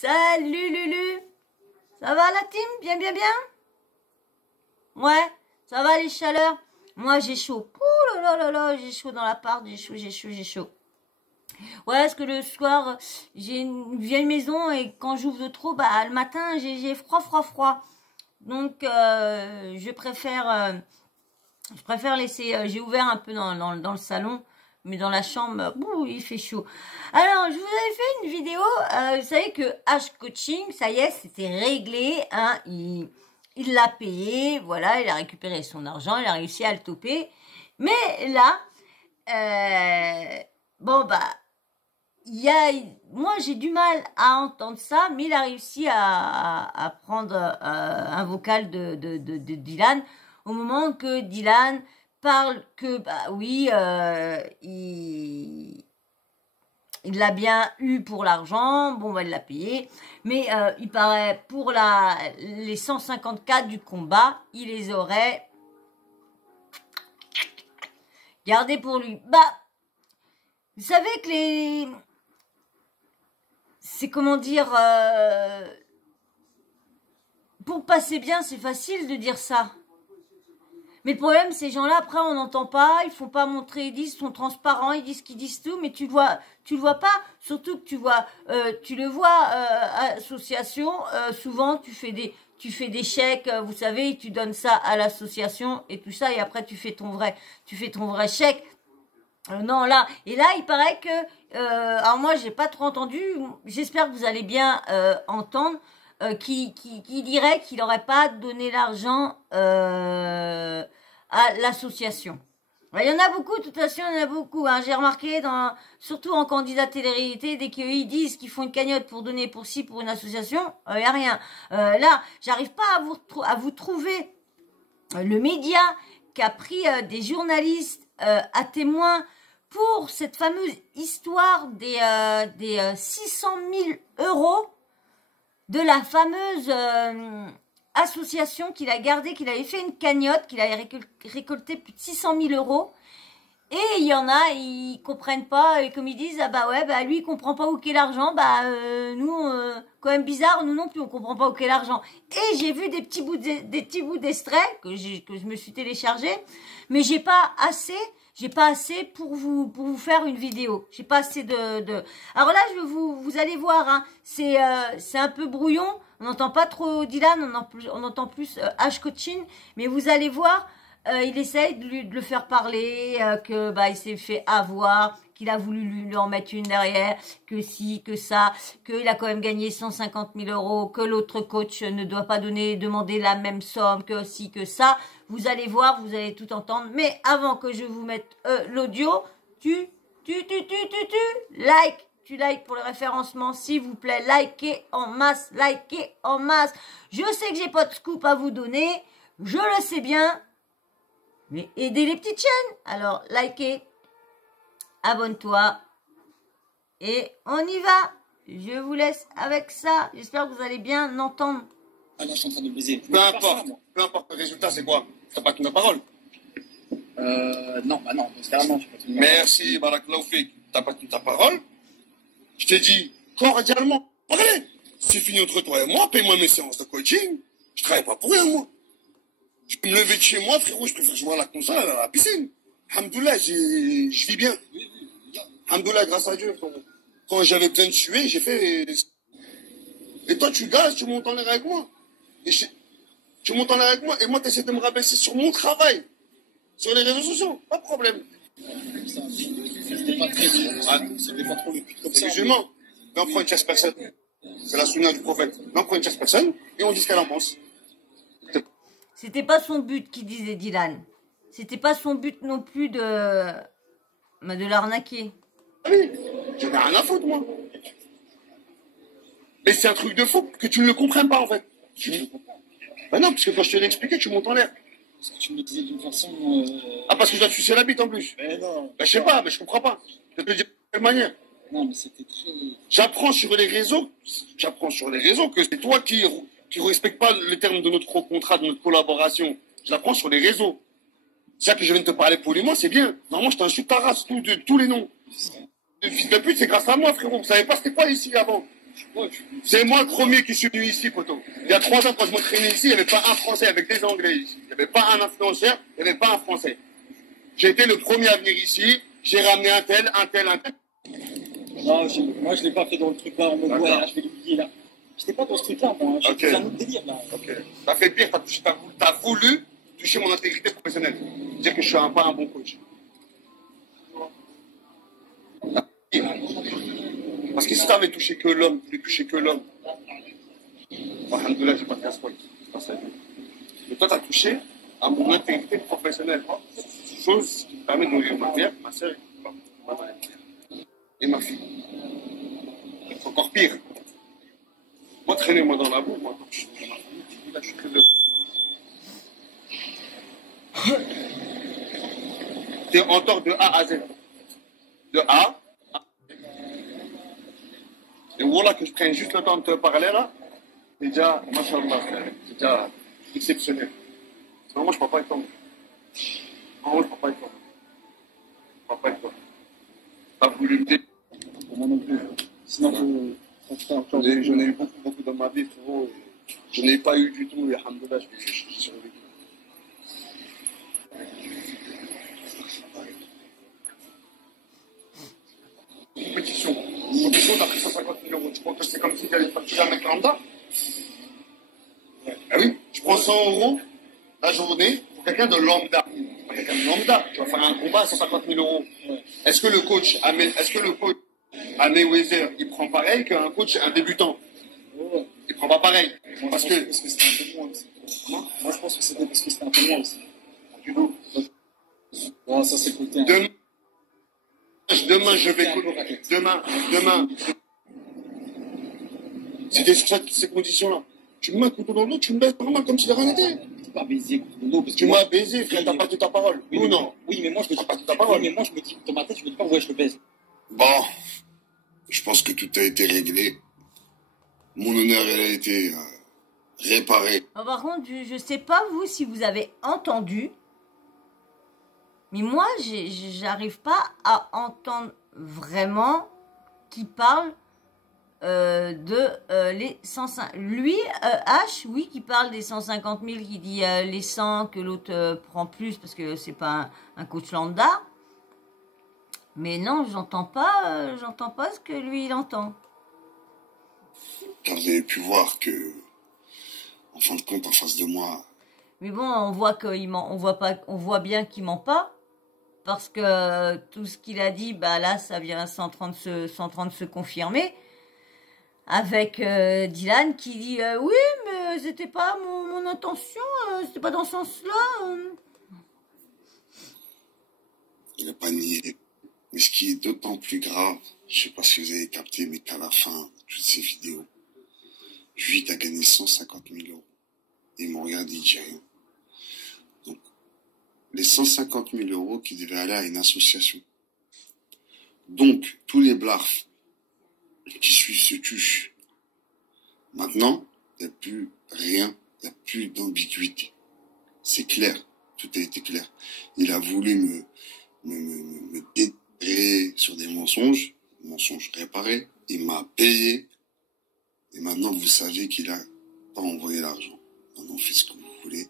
Salut Lulu. Ça va la team? Bien, bien, bien? Ouais, ça va les chaleurs? Moi j'ai chaud. Ouh là là là là, j'ai chaud dans l'appart, j'ai chaud, j'ai chaud, j'ai chaud. Ouais, parce que le soir, j'ai une vieille maison et quand j'ouvre de trop, bah le matin j'ai froid, froid, froid. Donc je préfère laisser. J'ai ouvert un peu dans le salon, mais dans la chambre, il fait chaud. Alors, je vous avais fait une vidéo. Vous savez que H Coaching, ça y est, c'était réglé. Hein, il l'a payé, voilà, il a récupéré son argent, il a réussi à le toper. Mais là, bon bah, moi j'ai du mal à entendre ça, mais il a réussi à prendre un vocal de Dylan au moment que Dylan parle que bah oui, il l'a bien eu pour l'argent, bon bah il l'a payé, mais il paraît pour les 154 du combat, il les aurait gardés pour lui. Bah, vous savez que c'est comment dire, pour passer bien, c'est facile de dire ça. Mais le problème, ces gens-là, après, on n'entend pas, ils font pas montrer, ils disent, ils sont transparents, ils disent ce qu'ils disent tout, mais tu le vois pas. Surtout que tu le vois, association, souvent, tu fais des chèques, vous savez, tu donnes ça à l'association et tout ça, et après, tu fais ton vrai chèque. Non, là, et là, il paraît que, alors moi, j'ai pas trop entendu, j'espère que vous allez bien entendre, qui dirait qu'il n'aurait pas donné l'argent à l'association. Il y en a beaucoup, de toute façon, il y en a beaucoup. Hein. J'ai remarqué, surtout en candidat télé-réalité, dès qu'ils disent qu'ils font une cagnotte pour donner pour une association, il n'y a rien. Là, j'arrive pas à vous trouver le média qui a pris des journalistes à témoin pour cette fameuse histoire des 600 000 euros de la fameuse association qu'il a gardée, qu'il avait fait une cagnotte, qu'il avait récolté plus de 600 000 euros. Et il y en a, ils comprennent pas, et comme ils disent, ah bah ouais, bah lui il comprend pas où qu'est l'argent, bah nous, quand même bizarre, nous non plus on comprend pas où qu'est l'argent. Et j'ai vu des petits bouts d'extraits que je me suis téléchargé, mais j'ai pas assez pour vous faire une vidéo. J'ai pas assez de. Alors là, vous allez voir, hein, c'est un peu brouillon. On n'entend pas trop Dylan, on entend plus H Coaching, mais vous allez voir. Il essaye de le faire parler, que bah il s'est fait avoir, qu'il a voulu lui en mettre une derrière, que si, que ça, qu'il a quand même gagné 150 000 euros, que l'autre coach ne doit pas demander la même somme, que si, que ça. Vous allez voir, vous allez tout entendre. Mais avant que je vous mette l'audio, tu like pour le référencement, s'il vous plaît, likez en masse. Je sais que j'ai pas de scoop à vous donner, je le sais bien. Mais aidez les petites chaînes. Alors, likez, abonne-toi et on y va. Je vous laisse avec ça. J'espère que vous allez bien entendre. Ah non, je suis en train de baiser. Peu importe le résultat, c'est quoi? T'as pas tenu ma parole? Non, bah non, carrément, je n'ai pas tenu ma parole. Merci, Barakallahu Fik. T'as pas tenu ta parole? Je t'ai dit, cordialement, allez, c'est fini entre toi et moi, paye-moi mes séances de coaching. Je travaille pas pour rien, moi. Je peux me lever de chez moi, frérot, je préfère jouer à la console, à la piscine. Alhamdoulilah, je vis bien. Alhamdoulilah, grâce à Dieu. Quand j'avais besoin de suer, j'ai fait... Et toi, tu gazes, tu montes en l'air avec moi. Tu montes en l'air avec moi, et moi, tu essaies de me rabaisser sur mon travail. Sur les réseaux sociaux, pas de problème. C'était pas très c'était pas trop le but comme ça. C'est musulman. Mais on prend une chasse personne. C'est la sunna du prophète. Mais on prend une chasse personne, et on dit ce qu'elle en pense. C'était pas son but, qui disait Dylan. C'était pas son but non plus de l'arnaquer. Ah oui, j'en ai rien à foutre, moi. Mais c'est un truc de fou que tu ne le comprennes pas, en fait. Bah non, parce que quand je te l'ai expliqué, tu montes en l'air. Parce que tu me le disais d'une façon... Ah, parce que je dois te sucer la bite, en plus. Mais non. Bah, je sais pas, mais je comprends pas. Je te le dis de quelle manière. Non, mais c'était très... J'apprends sur les réseaux que c'est toi qui respecte pas les termes de notre contrat, de notre collaboration. Je l'apprends sur les réseaux. C'est ça que je viens de te parler poliment, c'est bien. Normalement, je t'insulte ta race, tous les noms. Le fils de pute, c'est grâce à moi, frérot. Vous savez pas c'était quoi ici avant? C'est moi le premier qui suis venu ici, poteau. Il y a 3 ans, quand je m'entraînais ici, il n'y avait pas un Français avec des Anglais ici. Il n'y avait pas un influenceur, il n'y avait pas un Français. J'ai été le premier à venir ici. J'ai ramené un tel, un tel, un tel. Non, moi je l'ai pas fait dans le truc là, en mode ouais, là, je vais l'oublier là. J'étais pas dans ce truc là, moi. J'étais dans un autre délire là. Ok. T'as fait pire, t'as voulu toucher mon intégrité professionnelle. Dire que je suis pas un bon coach. Parce que si t'avais touché que l'homme, tu voulais toucher que l'homme. Alhamdoulilah, j'ai pas de casse-poil. C'est pas ça. Mais toi, t'as touché à mon intégrité professionnelle. Chose qui me permet de nourrir ma mère, ma soeur et ma fille. C'est encore pire. Moi, traînez-moi dans la boue, moi, quand je suis dans ma famille, là, je suis très heureux. T'es en tort de A à Z. De A à Z. Et voilà que je prenne juste le temps de te parler là, c'est déjà, machallah, c'est déjà exceptionnel. Sinon, moi, je ne peux pas être toi. Non, moi, je ne peux pas être toi. Je ne peux pas être toi. T'as voulu me dire. Moi non plus. Sinon, J'en ai eu beaucoup dans ma vie, frérot. Je n'ai pas eu du tout, et alhamdoulilah, j'ai survécu. Compétition, t'as pris 150 000 €. Tu crois que c'est comme si tu allais facturer un mec lambda? Ah oui, je prends 100 € la journée pour quelqu'un de lambda. Pas quelqu'un de lambda, tu vas faire un combat à 150 000 €. Est-ce que le coach à Mayweather, il prend pareil qu'un coach, un débutant? Il prend pas pareil. Parce que c'était un peu moins aussi. Moi, je pense que c'était parce que c'était un peu moins aussi. du coup, Bon, ça c'est le côté. demain, je vais. Demain. Si t'es sur ces conditions-là, tu me mets un couteau dans le dos, tu me baisses normal comme si de rien n'était. Tu pas baisé, couteau dans le dos, parce que Tu m'as baisé, frère, t'as pas toute ta parole. Oui, ou non? Oui, mais moi je me dis pas toute ta parole. Oui, mais moi je me dis, dans ma tête, je me dis pas, ouais, je le baise. Bon, je pense que tout a été réglé. Mon honneur, elle a été réparé. Par contre, je sais pas vous si vous avez entendu, mais moi, j'arrive pas à entendre vraiment qui parle de les 105. Lui, H, oui, qui parle des 150 000, qui dit les 100, que l'autre prend plus parce que c'est pas un coach lambda. Mais non, j'entends pas ce que lui, il entend. Car vous avez pu voir que, en fin de compte, en face de moi... Mais bon, on voit bien qu'il ment pas. Parce que tout ce qu'il a dit, bah là, ça vient sans train de se confirmer. Avec Dylan qui dit oui, mais c'était pas mon intention, c'était pas dans ce sens-là. Il n'a pas nié. Mais ce qui est d'autant plus grave, je sais pas si vous avez capté, mais qu'à la fin de toutes ces vidéos, lui, t'as gagné 150 000 €. Et il me regarde, il dit rien. Donc, les 150 000 € qui devaient aller à une association. Donc, tous les blarfs qui suivent se tuent. Maintenant, il n'y a plus rien, il n'y a plus d'ambiguïté. C'est clair, tout a été clair. Il a voulu me déterrer sur des mensonges réparés. Il m'a payé. Et maintenant, vous savez qu'il a pas envoyé l'argent. Maintenant, faites ce que vous voulez.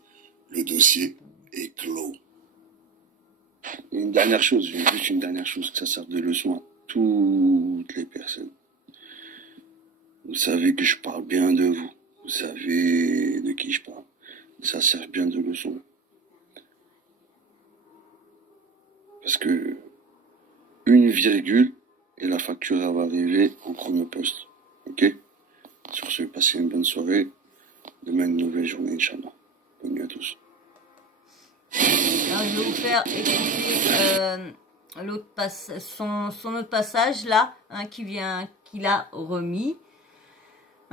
Le dossier est clos. Une dernière chose, juste une dernière chose, que ça serve de leçon à toutes les personnes. Vous savez que je parle bien de vous. Vous savez de qui je parle. Ça sert bien de leçon. Parce que une virgule et la facture elle va arriver en premier poste. Ok? Sur ce, passez une bonne soirée. Demain, une nouvelle journée, Inch'Allah. Bonne nuit à tous. Alors, je vais vous faire écouter son autre passage là, hein, qu'il a remis.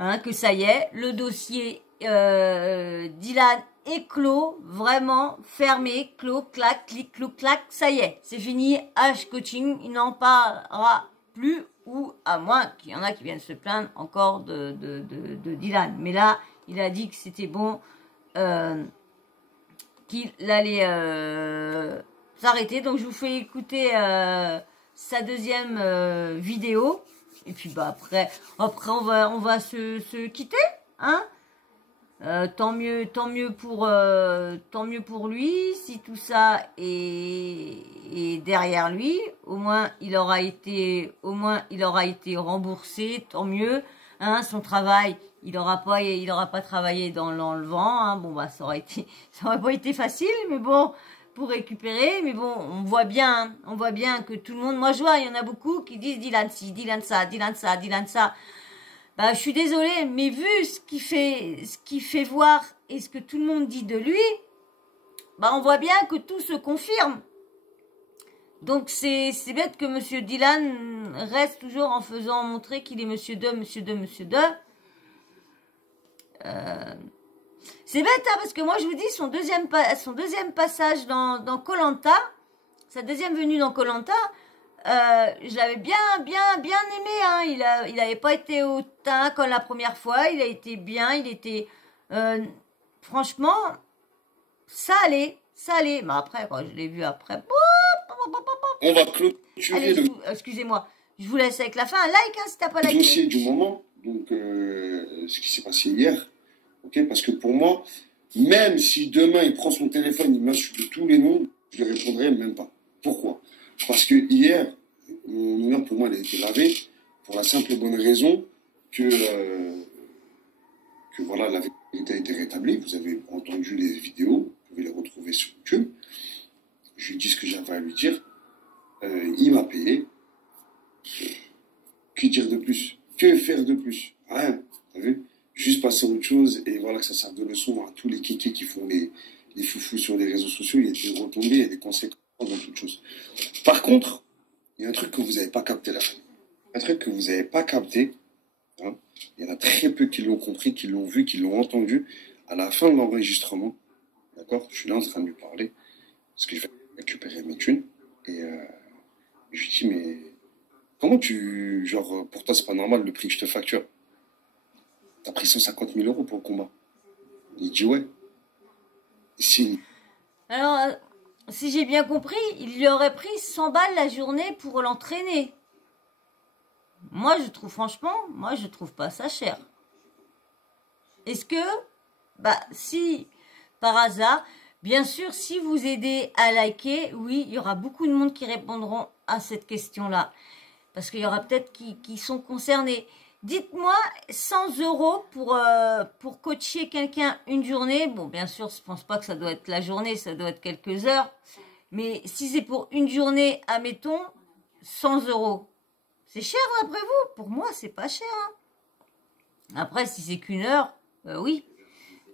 Hein, que ça y est, le dossier Dylan est clos, vraiment fermé, clos, clac, clic, clou, clac, ça y est, c'est fini, H coaching, il n'en parlera plus, ou à moins qu'il y en a qui viennent se plaindre encore de Dylan. Mais là, il a dit que c'était bon, qu'il allait s'arrêter. Donc je vous fais écouter sa deuxième vidéo. Et puis bah après on va se quitter, hein. Tant mieux pour lui, si tout ça est derrière lui, au moins il aura été remboursé, tant mieux, hein, son travail, il aura pas travaillé dans le vent, hein, bon bah ça aurait pas été facile, mais bon, pour récupérer, mais bon, on voit bien que tout le monde, moi je vois, il y en a beaucoup qui disent Dylan ci, Dylan ça, Dylan ça, Dylan ça. Bah, je suis désolée, mais vu ce qu'il fait voir et ce que tout le monde dit de lui, bah, on voit bien que tout se confirme. Donc, c'est bête que Monsieur Dylan reste toujours en faisant montrer qu'il est Monsieur 2, Monsieur 2, Monsieur 2. C'est bête, hein, parce que moi, je vous dis, son deuxième passage dans Koh-Lanta, sa deuxième venue dans Koh-Lanta, je l'avais bien aimé, hein. Il avait pas été hautain comme la première fois, il a été bien, franchement, ça allait, mais après, quand je l'ai vu après, on va clôturer excusez-moi, je vous laisse avec la fin, un like, hein, si t'as pas liké. Le dossier du moment, donc, ce qui s'est passé hier, ok, parce que pour moi, même si demain il prend son téléphone, il m'insulte de tous les noms, je ne répondrai même pas. Pourquoi? Parce que hier, mon honneur pour moi, elle a été lavée pour la simple et bonne raison que voilà, la vérité a été rétablie. Vous avez entendu les vidéos, vous pouvez les retrouver sur YouTube. Je lui dis ce que j'avais à lui dire. Il m'a payé. Que dire de plus? Que faire de plus? Rien. T'as vu? Juste passer à autre chose et voilà que ça sert de leçon à tous les kékés qui font les foufous sur les réseaux sociaux. Il y a des retombées, il y a des conséquences dans toute chose. Par contre, il y a un truc que vous n'avez pas capté là. Un truc que vous n'avez pas capté. Hein, il y en a très peu qui l'ont compris, qui l'ont vu, qui l'ont entendu. À la fin de l'enregistrement, d'accord, je suis là en train de lui parler, parce que je vais récupérer mes thunes. Et je lui dis, mais comment pour toi, c'est pas normal le prix que je te facture? T'as pris 150 000 € pour le combat. Il dit, ouais. Si. Alors, si j'ai bien compris, il lui aurait pris 100 balles la journée pour l'entraîner. Moi, je trouve pas ça cher. Est-ce que, si, par hasard, bien sûr, si vous aidez à liker, oui, il y aura beaucoup de monde qui répondront à cette question-là. Parce qu'il y aura peut-être qui sont concernés. Dites-moi, 100 € pour coacher quelqu'un une journée. Bon, bien sûr, je pense pas que ça doit être la journée, ça doit être quelques heures. Mais si c'est pour une journée, admettons, 100 €. C'est cher d'après vous? Pour moi, c'est pas cher. Hein. Après, si c'est qu'une heure, oui.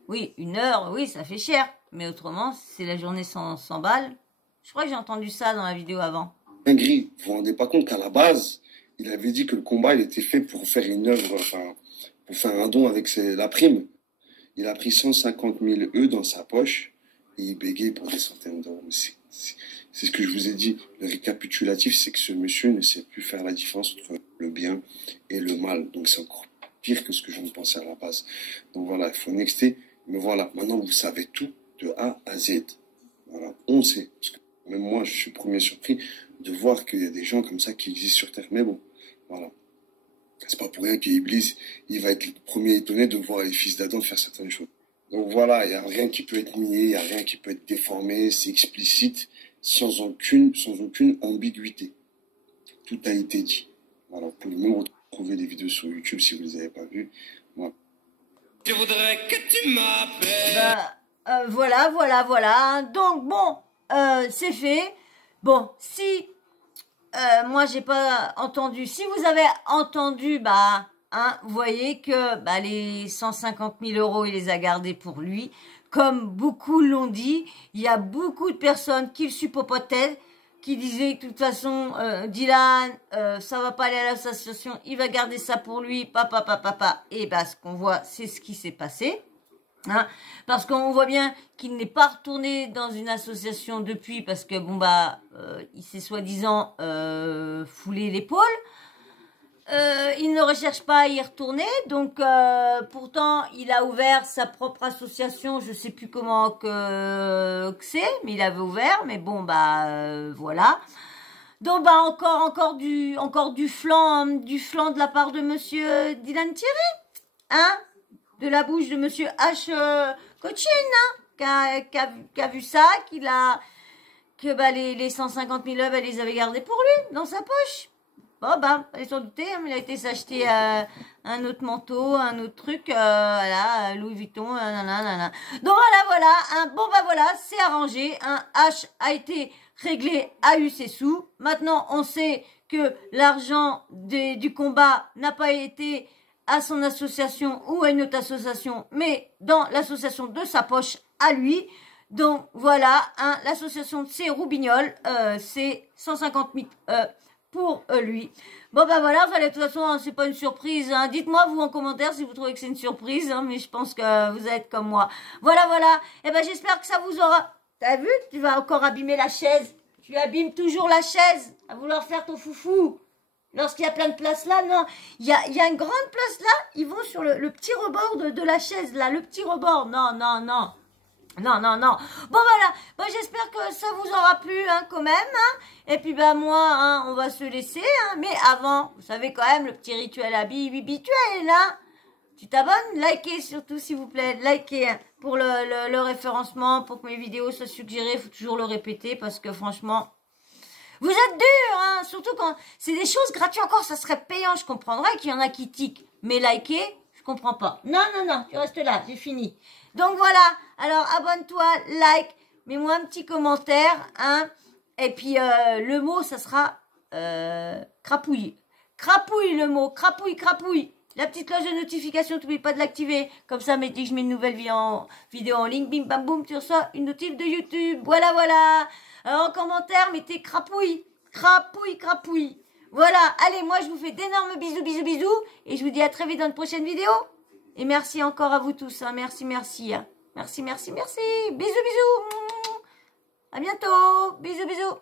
Oui, une heure, oui, ça fait cher. Mais autrement, c'est la journée 100 balles. Je crois que j'ai entendu ça dans la vidéo avant. Gris, vous vous rendez pas compte qu'à la base, il avait dit que le combat, il était fait pour faire une œuvre, pour faire un don avec la prime. Il a pris 150 000 € dans sa poche et il bégayait pour des centaines d'euros. C'est ce que je vous ai dit. Le récapitulatif, c'est que ce monsieur ne sait plus faire la différence entre le bien et le mal. Donc c'est encore pire que ce que je ne pensais à la base. Donc voilà, il faut nexter. Mais voilà, maintenant vous savez tout de A à Z. Voilà, on sait. Parce que même moi, je suis le premier surpris de voir qu'il y a des gens comme ça qui existent sur Terre. Mais bon, voilà. C'est pas pour rien qu'Iblis, il va être le premier étonné de voir les fils d'Adam faire certaines choses. Donc voilà, il n'y a rien qui peut être nié, il n'y a rien qui peut être déformé, c'est explicite, sans aucune ambiguïté. Tout a été dit. Voilà, vous pouvez même retrouver des vidéos sur YouTube si vous ne les avez pas vues. Voilà. Je voudrais que tu m'appelles. Voilà. Donc bon, c'est fait. Bon, si moi j'ai pas entendu, si vous avez entendu, vous voyez que les 150 000 €, il les a gardés pour lui. Comme beaucoup l'ont dit, il y a beaucoup de personnes qui le supportaient, qui disaient de toute façon, Dylan, ça va pas aller à l'association, il va garder ça pour lui, papa. Et ce qu'on voit, c'est ce qui s'est passé. Hein, parce qu'on voit bien qu'il n'est pas retourné dans une association depuis, parce que il s'est soi-disant foulé l'épaule. Il ne recherche pas à y retourner, donc pourtant il a ouvert sa propre association, je sais plus comment que c'est, mais il avait ouvert, mais bon voilà. Donc bah encore du flan de la part de Monsieur Dylan Thierry, hein, de la bouche de Monsieur H Coaching, hein, qui a vu ça, que bah les 150 000 œuvres, elle les avait gardées pour lui dans sa poche. Bon bah, elle s'en doutait, hein, il a été s'acheter un autre manteau, un autre truc, voilà, Louis Vuitton, nanana. Donc voilà, hein, bon bah voilà, c'est arrangé, hein, H a été réglé, a eu ses sous. Maintenant, on sait que l'argent du combat n'a pas été à son association ou à une autre association, mais dans l'association de sa poche à lui. Donc voilà, hein, l'association c'est Roubignol, c'est 150 000 pour lui. Bon bah voilà, de toute façon, hein, c'est pas une surprise. Hein. Dites-moi vous en commentaire si vous trouvez que c'est une surprise, hein, mais je pense que vous êtes comme moi. Voilà. Et ben j'espère que ça vous aura... T'as vu? Tu vas encore abîmer la chaise. Tu abîmes toujours la chaise à vouloir faire ton foufou. Lorsqu'il y a plein de place là, non. Il y a une grande place là, ils vont sur le petit rebord de la chaise là, le petit rebord. Non. Non. Bon voilà, bon, j'espère que ça vous aura plu hein, quand même. Hein. Et puis bah moi, hein, on va se laisser. Hein. Mais avant, vous savez quand même le petit rituel habituel là. Tu t'abonnes, likez surtout s'il vous plaît, likez hein, pour le référencement, pour que mes vidéos soient suggérées. Faut toujours le répéter parce que franchement, vous êtes durs. Hein. Surtout quand c'est des choses gratuites encore, ça serait payant. Je comprendrais qu'il y en a qui tiquent, mais liker, je comprends pas. Non, tu restes là, j'ai fini. Donc voilà, alors abonne-toi, like, mets-moi un petit commentaire, hein, et puis le mot, ça sera crapouille. Crapouille le mot, crapouille. La petite cloche de notification, n'oublie pas de l'activer, comme ça, dès que je mets une nouvelle vidéo en ligne, bim bam boum, tu reçois une notif de YouTube, voilà. Alors en commentaire, mettez crapouille. Voilà, allez, moi je vous fais d'énormes bisous, et je vous dis à très vite dans une prochaine vidéo. Et merci encore à vous tous. Hein. Merci. Merci. Bisous. À bientôt. Bisous.